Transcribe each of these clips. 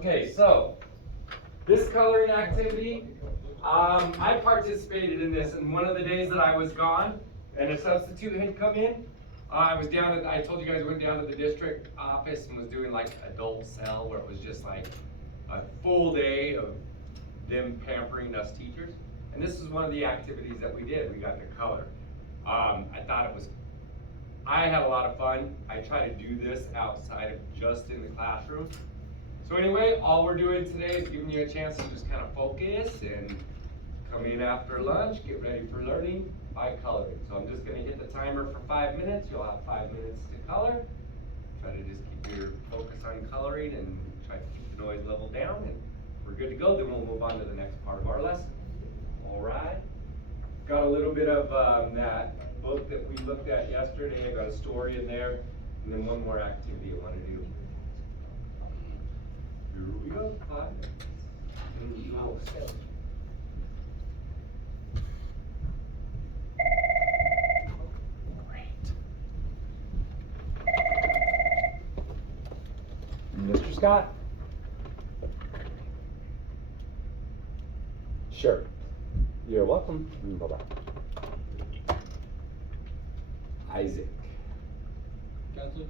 Okay, so this coloring activity, I participated in this, and one of the days that I was gone and a substitute had come in, I was down at, I told you guys I went down to the district office and was doing like adult SEL, where it was just like a full day of them pampering us teachers. And this is one of the activities that we did. We got to color. I thought it was, I had a lot of fun. I try to do this outside of just in the classroom. So anyway, all we're doing today is giving you a chance to just kind of focus and come in after lunch, get ready for learning by coloring. So I'm just gonna hit the timer for 5 minutes. You'll have 5 minutes to color. Try to just keep your focus on coloring and try to keep the noise level down, and we're good to go. Then we'll move on to the next part of our lesson. All right. Got a little bit of that book that we looked at yesterday. I got a story in there, and then one more activity I want to do. Here we go. 5 minutes. Mr. Scott? Sure. You're welcome. Bye-bye. Isaac. Counselor?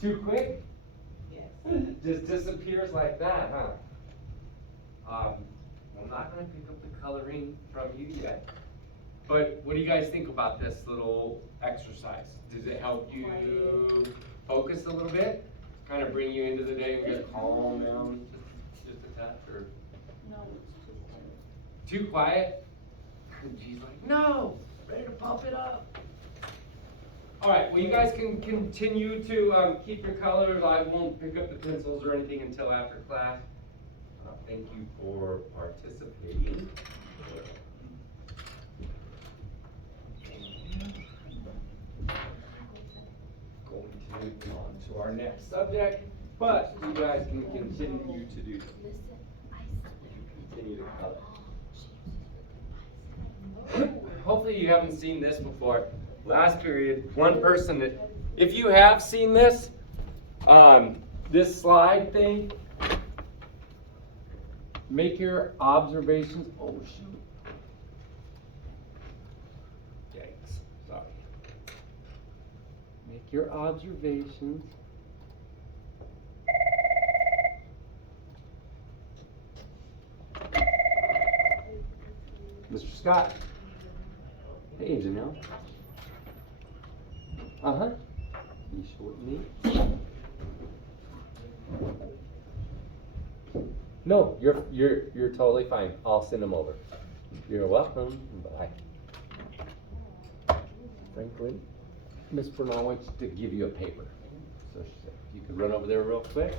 Too quick? Yes. Just disappears like that, huh? I'm not gonna pick up the coloring from you yet. But what do you guys think about this little exercise? Does it help you focus a little bit? Kind of bring you into the day and get calm down just a touch, or? No, it's too quiet. Too quiet? And she's like, no, ready to pump it up. All right, well, you guys can continue to keep your colors. I won't pick up the pencils or anything until after class. Thank you for participating. Going to move on to our next subject, but you guys can continue to do, continue to color. Hopefully you haven't seen this before. Last period, one person that, if you have seen this, this slide thing, make your observations. Oh shoot. Yikes, sorry. Make your observations. Mr. Scott. Hey, Janelle. Uh-huh. You show it me? No, you're totally fine. I'll send them over. You're welcome. Bye. Franklin, Miss Bernal wants to give you a paper. So she said, if you could run over there real quick.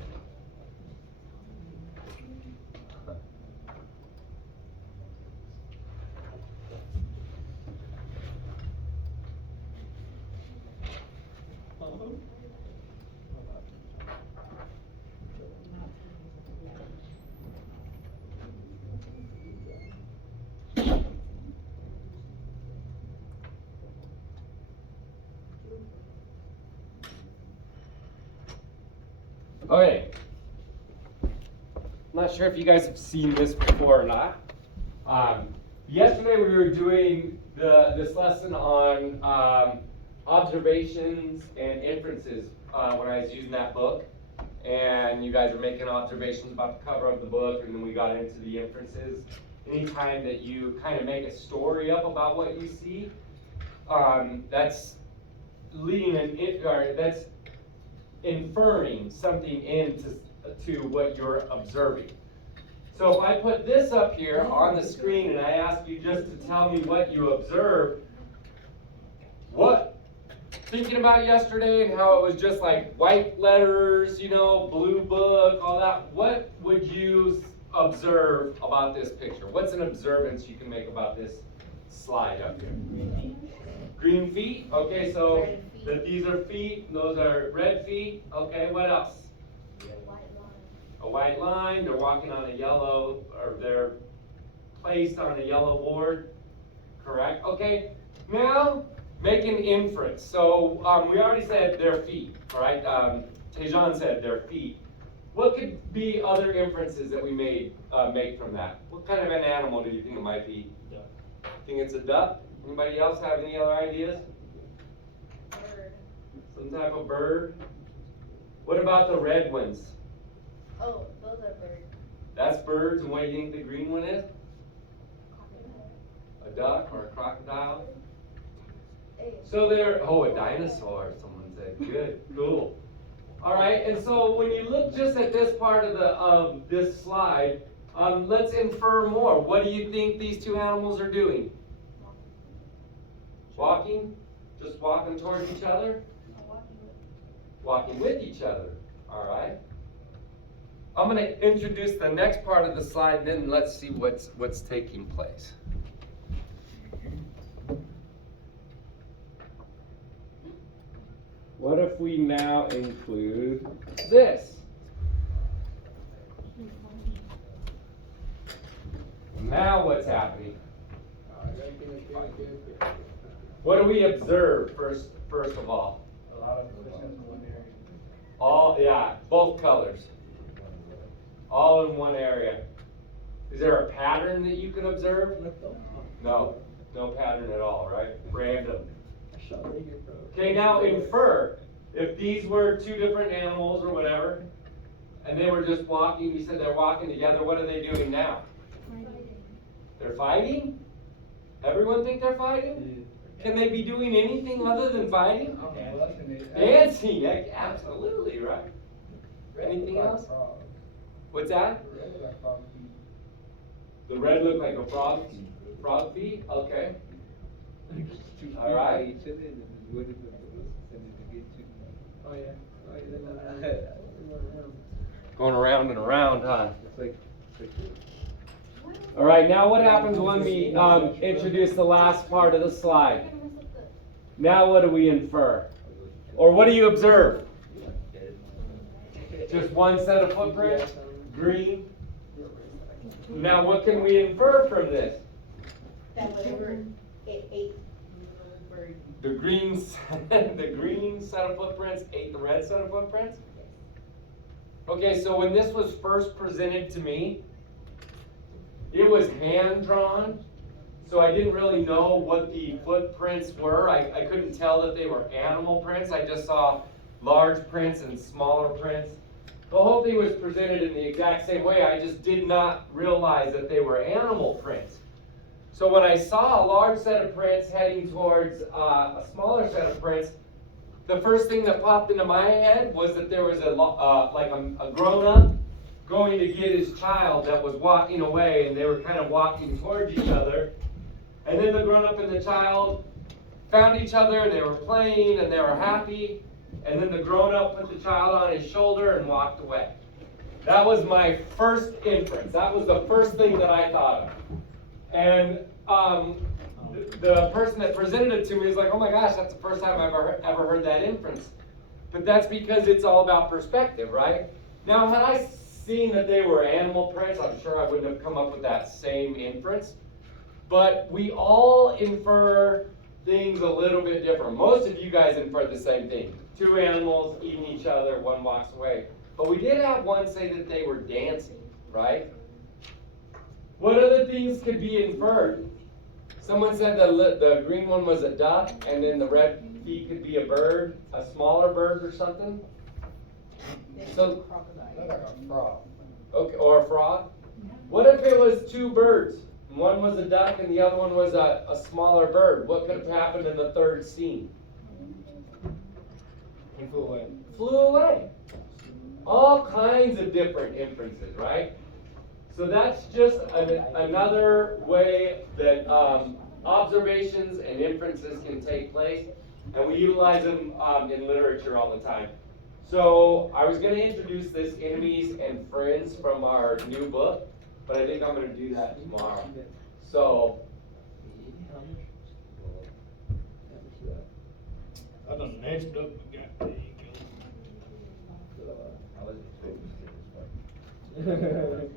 Okay. I'm not sure if you guys have seen this before or not. Yesterday we were doing this lesson on observations and inferences when I was using that book. And you guys were making observations about the cover of the book, and then we got into the inferences. Anytime that you kind of make a story up about what you see, that's that's inferring something into what you're observing. So if I put this up here on the screen and I ask you just to tell me what you observed, thinking about yesterday and how it was just like white letters, blue book, all that, what would you observe about this picture? What's an observance you can make about this slide up here? Green feet. Okay, so these are feet, those are red feet. Okay, what else? A white line. They're walking on a yellow, or they're placed on a yellow board. Correct? Okay, now make an inference. So we already said their feet, right? Tejan said their feet. What could be other inferences that we make from that? What kind of an animal do you think it might be? Duck. Think it's a duck? Anybody else have any other ideas? Bird. Some type of bird? What about the red ones? Oh, those are birds. That's birds, and what do you think the green one is? Crocodile. A duck or a crocodile? Hey. So they're, a dinosaur, someone said. Good, cool. All right, and so when you look just at this part of this slide, let's infer more. What do you think these two animals are doing? Walking? Just walking towards each other? Walking with each other. All right. I'm going to introduce the next part of the slide, then let's see what's taking place. What if we now include this? Now what's happening? What do we observe first of all? A lot of positions in one area. Both colors. All in one area. Is there a pattern that you can observe? No pattern at all, right? Random. Okay, now infer. if these were two different animals or whatever, and they were just walking, you said they're walking together, what are they doing now? They're fighting? Everyone think they're fighting? Can they be doing anything other than fighting? Dancing, absolutely, right? Anything else? What's that? The red looked like a frog feet? Okay. All right. Oh, yeah. Going around and around, huh? All right, now what happens when we introduce the last part of the slide? Now what do we infer? Or what do you observe? Just one set of footprints? Green? Now what can we infer from this? That whatever it ate. The green set of footprints ate the red set of footprints? Okay, so when this was first presented to me, it was hand drawn, so I didn't really know what the footprints were. I couldn't tell that they were animal prints. I just saw large prints and smaller prints. The whole thing was presented in the exact same way. I just did not realize that they were animal prints. So when I saw a large set of prints heading towards a smaller set of prints, the first thing that popped into my head was that there was a grown-up going to get his child that was walking away, and they were kind of walking towards each other. And then the grown-up and the child found each other, and they were playing, and they were happy. And then the grown-up put the child on his shoulder and walked away. That was my first inference. That was the first thing that I thought of. And the person that presented it to me was like, oh my gosh, that's the first time I've ever heard that inference. But that's because it's all about perspective, right? Now, had I seen that they were animal prints, I'm sure I wouldn't have come up with that same inference. But we all infer things a little bit different. Most of you guys infer the same thing. Two animals eating each other, one walks away. But we did have one say that they were dancing, right? What other things could be inferred? Someone said the green one was a duck, and then the red feet could be a bird, a smaller bird or something. So, Like a frog. okay, or a frog. What if it was two birds? One was a duck and the other one was a smaller bird. What could have happened in the third scene? He flew away. Flew away. All kinds of different inferences, right? So that's just another way that observations and inferences can take place, and we utilize them in literature all the time. So I was going to introduce this enemies and friends from our new book, but I think I'm going to do that tomorrow. So I done next up we got there you go. I wasn't expecting to get this far.